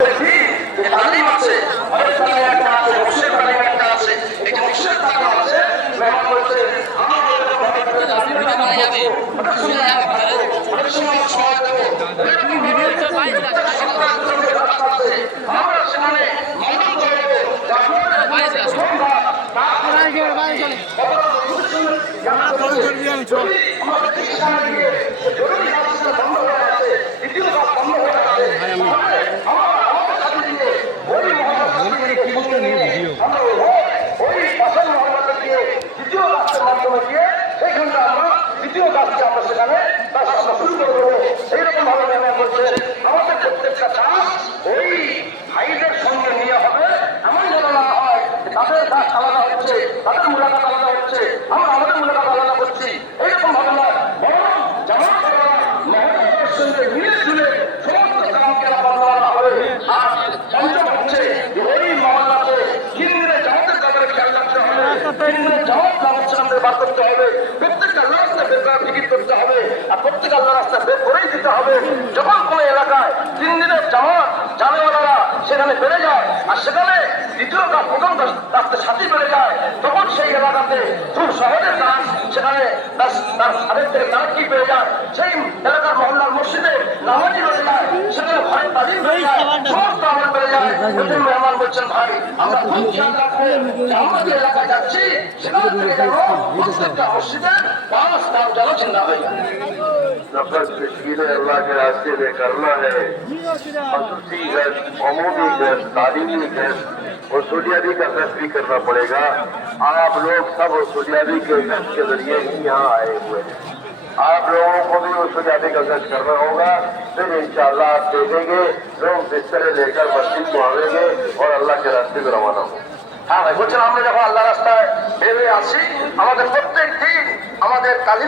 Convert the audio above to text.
তালিম আছে, অনেক তালিম একটা আছে, মুর্শিদ তালিম একটা আছে। এই যে মুর্শিদ তালিম আছে, মেহমান বলছে আমরা অনেক সময় সময় দেবো, আমরা সেখানে মদন করবো দ্বিতীয় কাজকে আমরা সেখানে শুরু করে দেবো। এইরকম ভাবে নেমে বলছে আমাদের প্রত্যেকটা কাজ ওই ভাইদের সঙ্গে নিয়ে হবে, এমন যেন না হয় তাদের কাজ আলাদা হচ্ছে, তাদের মুলাকাত আলাদা হচ্ছে, আমরা আমাদের মুলাকাত আলাদা করছি, এইরকম ভাবে নয়। বরং যেমন মহব্বতের সঙ্গে মিলে ঝুলে সমস্ত কামকে বন্ধ হবে। আর পঞ্চম হচ্ছে ওই মহল্লাতে হিন্দুদের জামাতের ব্যাপারে খেয়াল রাখতে হবে, হিন্দুদের জামাত নামাজ বার করতে হবে, প্রত্যেকটা আল্লাহ রাস্তায় বের করার টিকিট করতে হবে, আর প্রত্যেক আল্লাহ রাস্তায় বের করেই দিতে হবে। যখন কোনো এলাকায় 3 দিনের জামাত জানেওয়ালারা সেখানে বেড়ে যায় আর সেখানে দ্বিতীয় কাজ প্রথম রাস্তার সাথে বেড়ে যায়, তখন সেই এলাকাতে খুব সহজে কাজ সেখানে তার আরেক থেকে তারাক্কি পেয়ে যায়। সেই এলাকার মহল্লার মসজিদে নামাজি বেড়ে যায়, সেখানে ভয়ের তালিম বেড়ে যায়, সমস্ত আমল বেড়ে যায়। ওদের মেহমান বলছেন ভাই আমরা খুব খেয়াল রাখবো যে আমরা যে এলাকায় যাচ্ছি সেখান থেকে যেন প্রত্যেকটা মসজিদে 5 নাম যেন চিন্তা হয়ে যায়। नफरत तस्वीर अल्लाह के रास्ते में करना है, खसूसी गज, अमूमी गज, तालीमी गज, वसूलियाबी का गज भी करना पड़ेगा। आप लोग सब वसूलियाबी के गज के जरिए ही यहाँ आए हुए हैं, आप लोगों को भी वसूलियाबी का गज करना होगा। फिर इंशाअल्लाह आप देखेंगे लोग बिस्तरे लेकर मस्जिद को आवेंगे और अल्लाह के रास्ते में रवाना होंगे। হ্যাঁ ভাই বলছেন আমরা যখন আল্লাহ রাস্তায় বের হয়ে আসি আমাদের প্রত্যেক দিন আমাদের তালিম